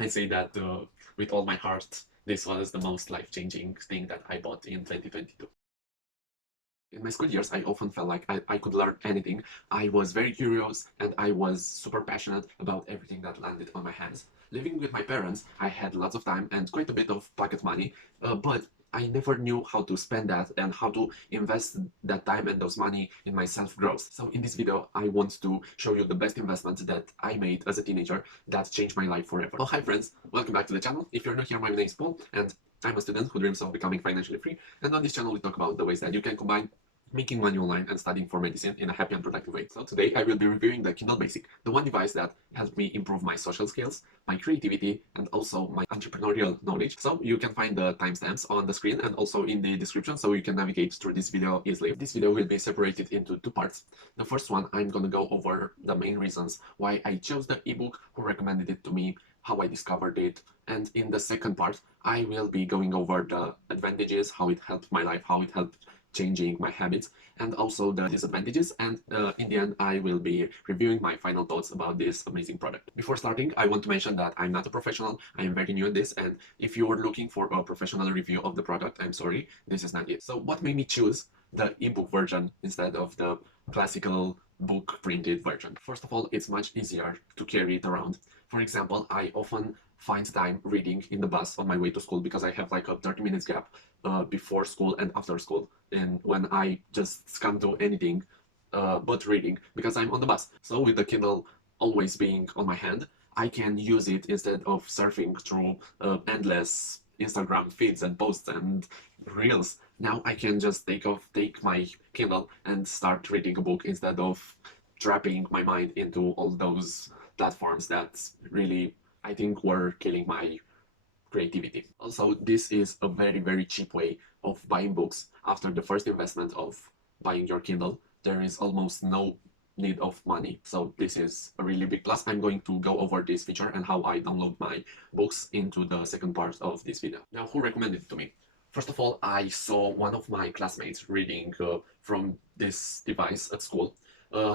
I say that with all my heart. This was the most life-changing thing that I bought in 2022. In my school years, I often felt like I could learn anything. I was very curious and I was super passionate about everything that landed on my hands. Living with my parents, I had lots of time and quite a bit of pocket money, but I never knew how to spend that and how to invest that time and those money in my self-growth. So in this video, I want to show you the best investment that I made as a teenager that changed my life forever. Oh, hi friends, welcome back to the channel. If you're new here, my name is Paul and I'm a student who dreams of becoming financially free. And on this channel, we talk about the ways that you can combine making money online and studying for medicine in a happy and productive way. So today I will be reviewing the Kindle Basic, the one device that helped me improve my social skills, my creativity, and also my entrepreneurial knowledge. So you can find the timestamps on the screen and also in the description so you can navigate through this video easily. This video will be separated into two parts. The first one, I'm gonna go over the main reasons why I chose the ebook, who recommended it to me, how I discovered it, and in the second part, I will be going over the advantages, how it helped my life, how it helped changing my habits, and also the disadvantages, and in the end I will be reviewing my final thoughts about this amazing product. Before starting, I want to mention that I'm not a professional, I am very new at this, and if you are looking for a professional review of the product, I'm sorry, this is not it. So what made me choose the ebook version instead of the classical book printed version? First of all, it's much easier to carry it around. For example, I often find time reading in the bus on my way to school because I have like a 30 minutes gap before school and after school, and when I just can't do anything but reading because I'm on the bus. So with the Kindle always being on my hand, I can use it instead of surfing through endless Instagram feeds and posts and reels. Now I can just take my Kindle and start reading a book instead of trapping my mind into all those platforms that really, I think, were killing my creativity. Also, this is a very cheap way of buying books. After the first investment of buying your Kindle, there is almost no need of money. So this is a really big plus. I'm going to go over this feature and how I download my books into the second part of this video. Now, who recommended it to me? First of all, I saw one of my classmates reading from this device at school.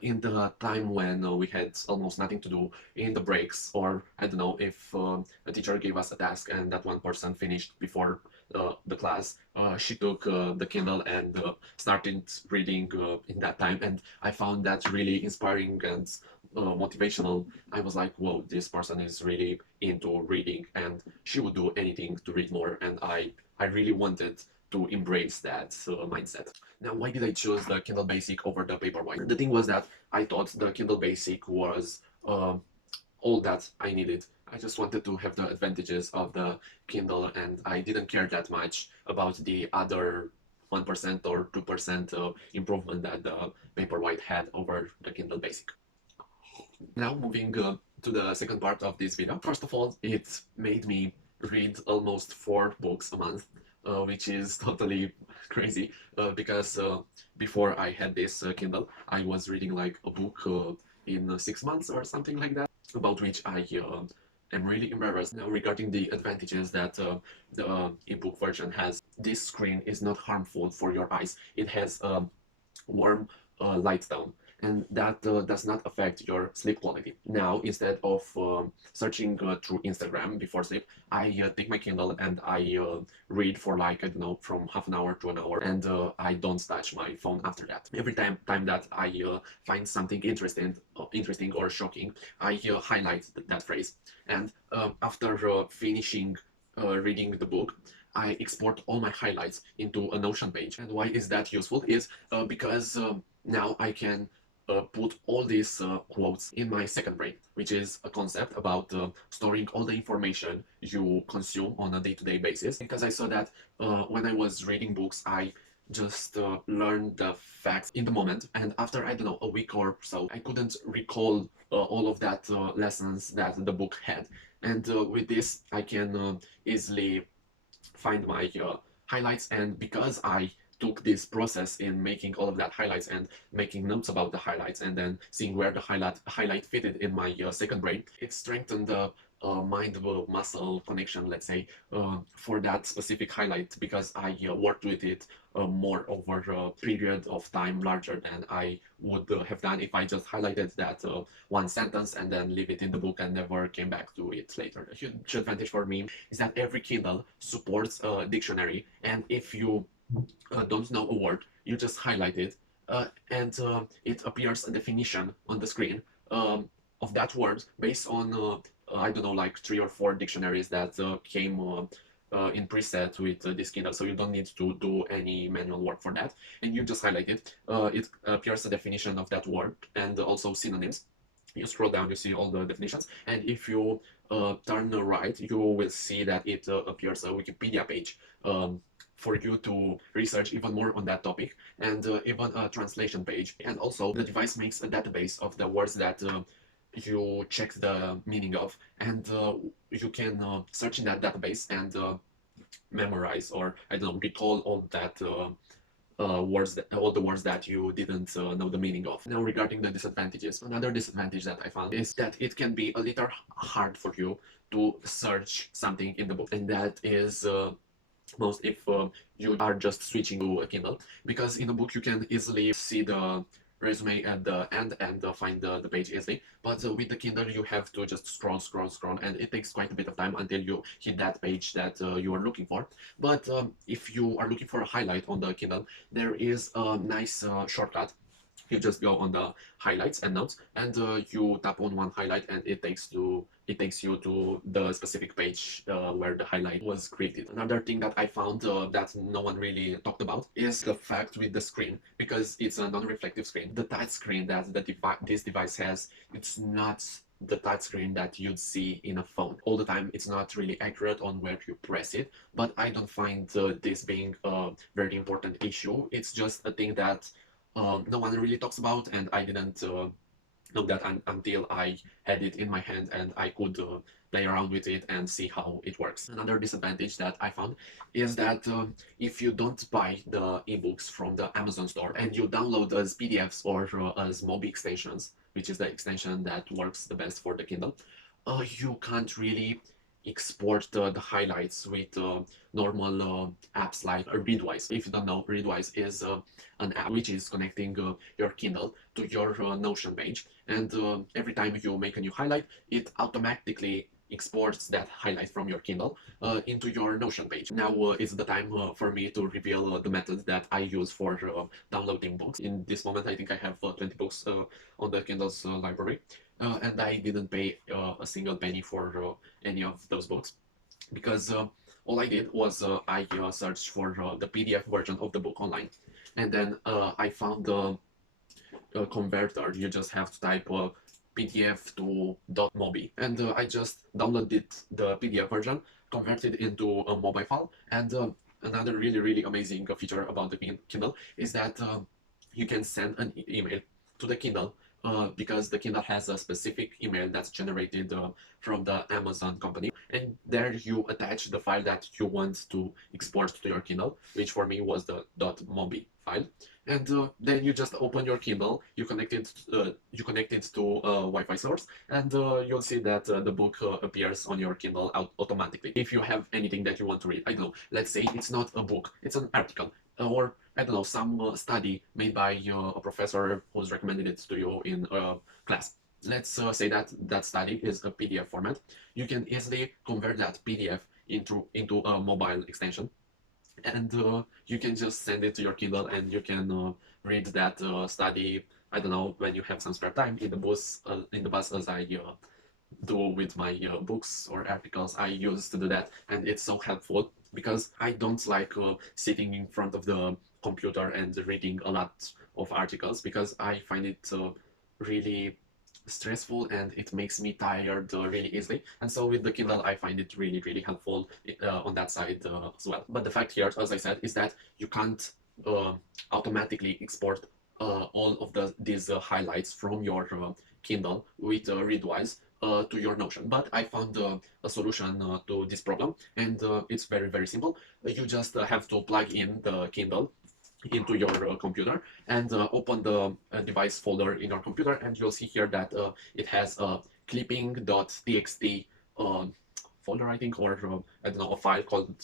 In the time when we had almost nothing to do in the breaks, or I don't know if a teacher gave us a task and that one person finished before the class, she took the Kindle and started reading in that time, and I found that really inspiring and motivational. I was like, whoa, this person is really into reading and she would do anything to read more, and I really wanted to embrace that mindset. Now, why did I choose the Kindle Basic over the Paperwhite? The thing was that I thought the Kindle Basic was all that I needed. I just wanted to have the advantages of the Kindle, and I didn't care that much about the other 1% or 2% improvement that the Paperwhite had over the Kindle Basic. Now, moving to the second part of this video. First of all, it made me read almost 4 books a month, which is totally crazy because before I had this Kindle, I was reading like a book in 6 months or something like that, about which I am really embarrassed. Now, regarding the advantages that the ebook version has, this screen is not harmful for your eyes. It has warm light tone, and that does not affect your sleep quality. Now, instead of searching through Instagram before sleep, I take my Kindle and I read for like, I don't know, from half an hour to an hour, and I don't touch my phone after that. Every time that I find something interesting or shocking, I highlight that phrase, and after finishing reading the book, I export all my highlights into a Notion page. And why is that useful? Is because now I can put all these quotes in my second brain, which is a concept about storing all the information you consume on a day-to-day basis. Because I saw that when I was reading books, I just learned the facts in the moment, and after, I don't know, a week or so, I couldn't recall all of that lessons that the book had. And with this, I can easily find my highlights, and because I took this process in making all of that highlights and making notes about the highlights and then seeing where the highlight fitted in my second brain, it strengthened mind muscle connection, let's say, for that specific highlight because I worked with it more over a period of time larger than I would have done if I just highlighted that one sentence and then leave it in the book and never came back to it later. A huge advantage for me is that every Kindle supports a dictionary, and if you don't know a word, you just highlight it, and it appears a definition on the screen of that word based on I don't know, like 3 or 4 dictionaries that came in preset with this Kindle, so you don't need to do any manual work for that, and you just highlight it. It appears a definition of that word and also synonyms. You scroll down, you see all the definitions, and if you turn right, you will see that it appears a Wikipedia page for you to research even more on that topic, and even a translation page. And also, the device makes a database of the words that you check the meaning of, and you can search in that database and memorize, or I don't know, recall all that words that, all the words that you didn't know the meaning of. Now, regarding the disadvantages, another disadvantage that I found is that it can be a little hard for you to search something in the book, and that is most if you are just switching to a Kindle, because in a book you can easily see the resume at the end and find the page easily, but with the Kindle you have to just scroll, and it takes quite a bit of time until you hit that page that you are looking for. But if you are looking for a highlight on the Kindle, there is a nice shortcut. You just go on the highlights and notes, and you tap on one highlight, and it takes you to the specific page where the highlight was created. Another thing that I found that no one really talked about is the fact with the screen, because it's a non-reflective screen. The touch screen that this device has, it's not the touch screen that you'd see in a phone. All the time, it's not really accurate on where you press it, but I don't find this being a very important issue. It's just a thing that no one really talks about, and I didn't know that until I had it in my hand and I could play around with it and see how it works. Another disadvantage that I found is that if you don't buy the ebooks from the Amazon store and you download as PDFs or as MOBI extensions, which is the extension that works the best for the Kindle, you can't really export the highlights with normal apps like Readwise. If you don't know, Readwise is an app which is connecting your Kindle to your Notion page, and every time you make a new highlight, it automatically exports that highlight from your Kindle into your Notion page. Now it's the time for me to reveal the method that I use for downloading books. In this moment, I think I have 20 books on the Kindle's library, and I didn't pay a single penny for any of those books, because all I did was I searched for the PDF version of the book online, and then I found the converter. You just have to type PDF to .mobi, and I just downloaded the PDF version, converted into a mobile file, and another really amazing feature about the Kindle is that you can send an email to the Kindle, because the Kindle has a specific email that's generated from the Amazon company, and there you attach the file that you want to export to your Kindle, which for me was the .mobi file, and then you just open your Kindle, you connect it to a Wi-Fi source, and you'll see that the book appears on your Kindle automatically. If you have anything that you want to read, I don't know, let's say it's not a book, it's an article, or I don't know, some study made by a professor who's recommended it to you in class. Let's say that that study is a PDF format. You can easily convert that PDF into a mobile extension, and you can just send it to your Kindle, and you can read that study. I don't know, when you have some spare time in the bus, as I do with my books or articles. I used to do that, and it's so helpful because I don't like sitting in front of the computer and reading a lot of articles, because I find it really stressful and it makes me tired really easily. And so with the Kindle, I find it really helpful on that side as well. But the fact here, as I said, is that you can't automatically export all of these highlights from your Kindle with Readwise to your Notion. But I found a solution to this problem, and it's very simple. You just have to plug in the Kindle into your computer and open the device folder in your computer, and you'll see here that it has a clipping.txt uh, folder, I think, or I don't know, a file called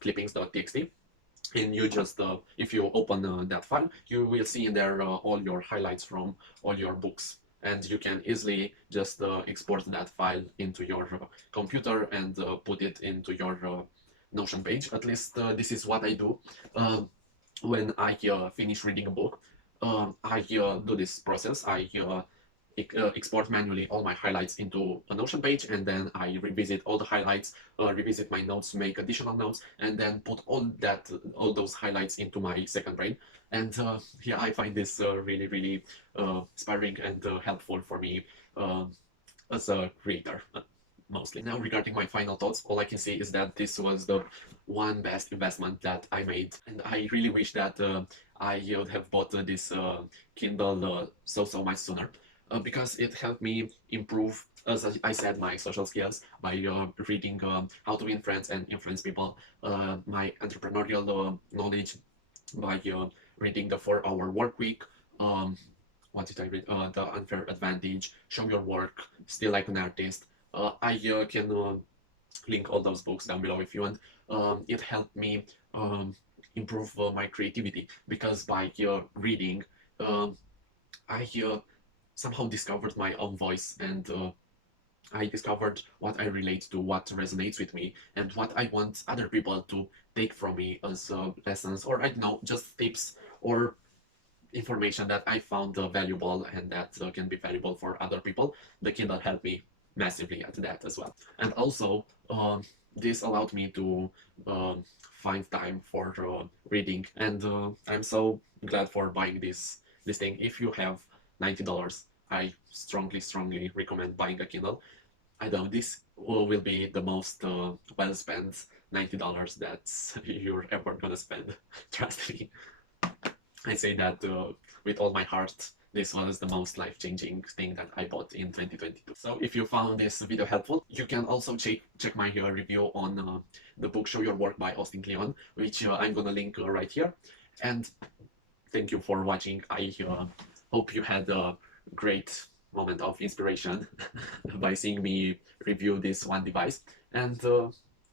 clippings.txt. And you just if you open that file, you will see in there all your highlights from all your books, and you can easily just export that file into your computer and put it into your Notion page. At least this is what I do when I finish reading a book. I do this process. I export manually all my highlights into a Notion page, and then I revisit all the highlights, revisit my notes, make additional notes, and then put all those highlights into my second brain. And yeah, I find this really inspiring and helpful for me as a creator. Mostly. Now, regarding my final thoughts, all I can say is that this was the one best investment that I made, and I really wish that I would have bought this Kindle so much sooner, because it helped me improve, as I said, my social skills by reading How to Win Friends and Influence People, my entrepreneurial knowledge by reading the 4-Hour Work Week. Um, what did I read? The Unfair Advantage, Show Your Work, Still Like an Artist. I can link all those books down below if you want. It helped me improve my creativity, because by reading, um, I somehow discovered my own voice, and I discovered what I relate to, what resonates with me, and what I want other people to take from me as lessons, or I don't know, just tips or information that I found valuable and that can be valuable for other people. The Kindle helped me massively at that as well. And also, this allowed me to find time for reading, and I'm so glad for buying this thing. If you have $90, I strongly recommend buying a Kindle. I know this will be the most well spent $90 that you're ever gonna spend. Trust me. I say that with all my heart. This was the most life-changing thing that I bought in 2022. So if you found this video helpful, you can also check my review on the book Show Your Work by Austin Kleon, which I'm gonna link right here. And thank you for watching. I hope you had a great moment of inspiration by seeing me review this one device. And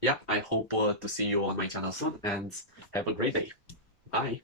yeah, I hope to see you on my channel soon, and have a great day. Bye.